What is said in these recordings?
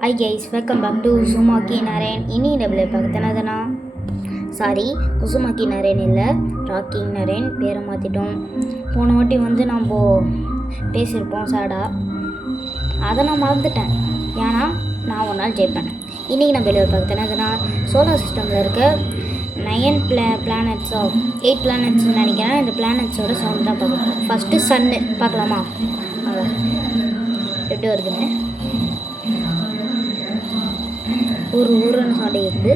Hi guys, welcome back to Uzumaki Naren. இனி double பார்த்தனதுனா Uzumaki Naren இல்லை, rocking Naren பேரை மாற்றிட்டோம். போன வாட்டி நம்ம பேசியிருப்போம் சேடாக, அதை நான் மறந்துட்டேன். ஏன்னா நான் ஒரு நாள் ஜெயிப்பேன். இன்றைக்கி நம்ம வெளியே பார்த்தனதுனா சோலார் சிஸ்டமில் இருக்க 9 பிளானட்ஸோ 8 பிளானட்ஸ்னு நினைக்கிறேன். இந்த பிளானட்ஸோட சவுண்ட் தான் பார்க்கணும். ஃபஸ்ட்டு சன்னு பார்க்கலாமா? எப்படி வருதுன்னு ஒரு ஊருன்னு சவுண்ட் கேட்குது.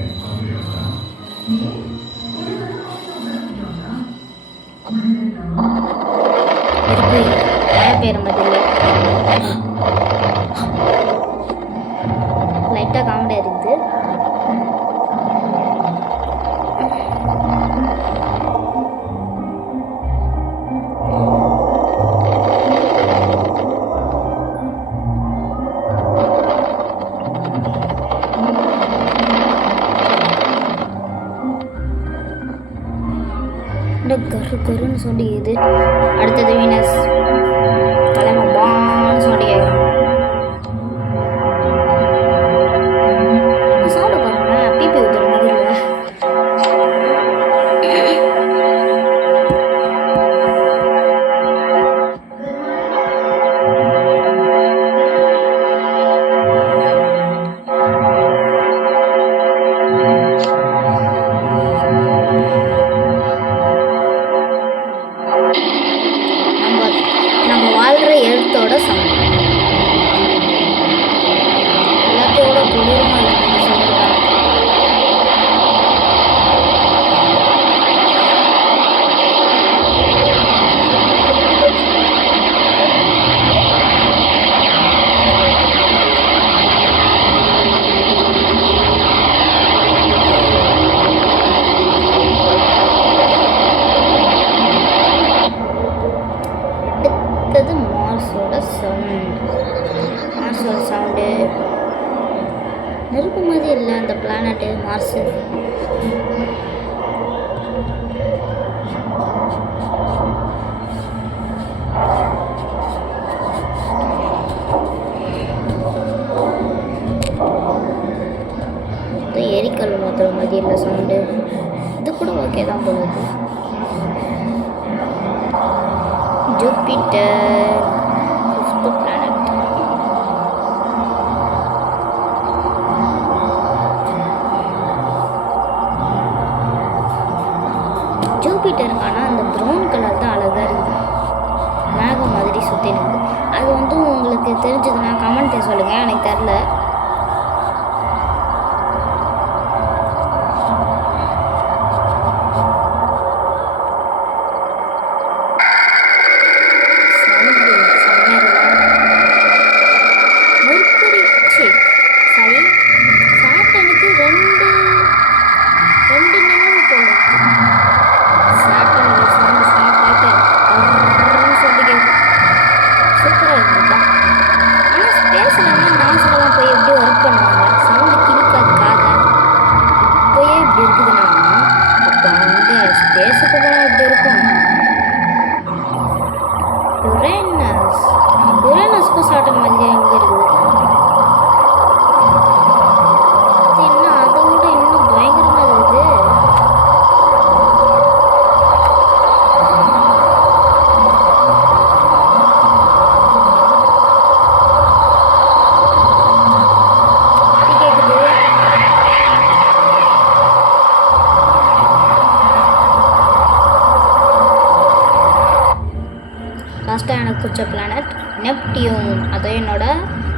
மழை பெய்கிற மாதிரி லைட்டாக காமெடியாக இருக்குது. கரு கருன்னு சொல்லிக்குது. அடுத்தது வீனஸ் தலைமை பான்னு சொல்லி கேட்குறோம். சவுண்டை பாருங்களேன், பிபி ஊற்றுற மாதிரி இல்லை. நம்ம வாழ்கிற எழுத்தோட சவுண்ட் எல்லாத்தோட கொடூரமாக இருக்குது. சவுண்டு தான் மார்ஸோட சவுண்டு நெருப்பு மாதிரி இல்லை. அந்த பிளானட்டு மார்ஸு எரிக்கல் மாத்திர மாதிரி இல்லை சவுண்டு. இது கூட ஓகே தான் போகுது. Jupiter 5th planet. ஜூபிட்டருக்கான அந்த ப்ரௌன் கலர் தான் அழகாக இருக்குது. மேகம் மாதிரி சுற்றி இருக்குது. அது உங்களுக்கு தெரிஞ்சதுன்னா கமெண்ட்டை சொல்லுங்கள், எனக்கு தெரில. சாட்டனுக்கு ரெண்டு நிலவு போல சாட்டன் சவுண்டு சும்மா பார்க்க சொல்லி கேட்கும். சூப்பராக இருக்குதா? ஆனால் ஸ்பேஸ்லலாம் நாசெல்லாம் போய் எப்படி ஒர்க் பண்ணுவாங்க? சவுண்டு கிழிக்காது காதை. இப்போயே இப்படி இருக்குதுன்னா அப்போ அங்கே ஸ்பேஸுக்கு போனால் எப்படி இருக்கும்? யுரேனஸ்க்கும் சாட்டன் மாதிரி எங்கே இருக்குது? லாஸ்ட்டாக எனக்கு பிடிச்ச பிளானட் நெப்டியூன். அதுவும் என்னோட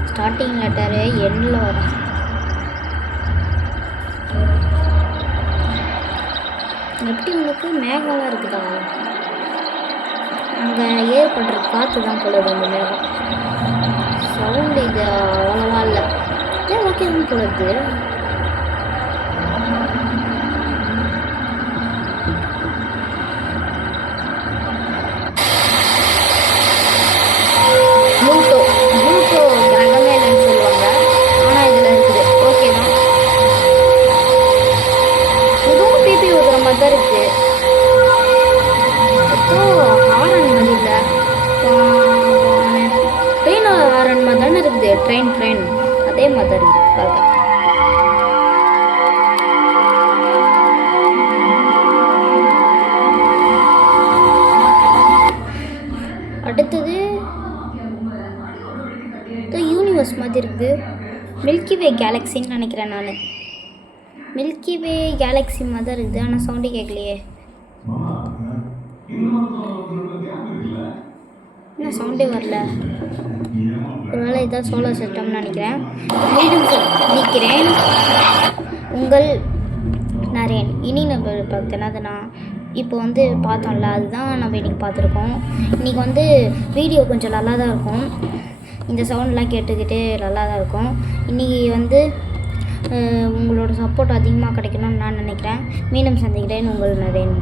ஸ்டார்டிங் லெட்டரு எண்ணில் வரும். நெப்டியூனுக்கு மேகம்லாம் இருக்குதா? அங்கே ஏற்படுற காற்று தான் போடுது அந்த மேகம். சவுண்டு இது அவ்வளோவா இல்லை. ஓகே தான் போடுது. ப்ளூட்டோ கிரகமே இல்லைன்னு சொல்லுவாங்க, ஆனால் இதில் இருக்குது. ஓகே தான். இதுவும் பிபி ஊற்றுற மாதிரி தான் இருக்குது. ஹாரன் மாதிரி இல்லை, ட்ரெயின் ஹாரன் மாதிரி தானே இருக்குது. ட்ரெயின் அதே மாதிரி தான் இருக்குது பார்க்க. அடுத்தது யூனிவர்ஸ் மாதிரி இருக்குது. மில்கி வே கேலக்ஸின்னு நினைக்கிறேன் நான். மில்கி வே கேலக்ஸி மாதிரி தான் இருக்குது, ஆனால் சவுண்டு கேட்கலையே. இன்னும் சவுண்டே வரல. ஒருவேளை இதான் சோலார் சிஸ்டம்னு நினைக்கிறேன். மீண்டும் சந்திக்கிறேன் உங்கள் நரேன். இனி நம்ம பார்த்தோன்னா இப்போ வந்து பார்த்தோம்ல, அதுதான் நம்ம இன்றைக்கி பார்த்துருக்கோம். இன்றைக்கி வந்து வீடியோ கொஞ்சம் நல்லா தான் இருக்கும். இந்த சவுண்ட்லாம் கேட்டுக்கிட்டு நல்லா தான் இருக்கும். இன்றைக்கி வந்து உங்களோட சப்போர்ட் அதிகமாக கிடைக்கணும்னு நான் நினைக்கிறேன். மீண்டும் சந்திக்கிறேன் உங்கள் நரேன்.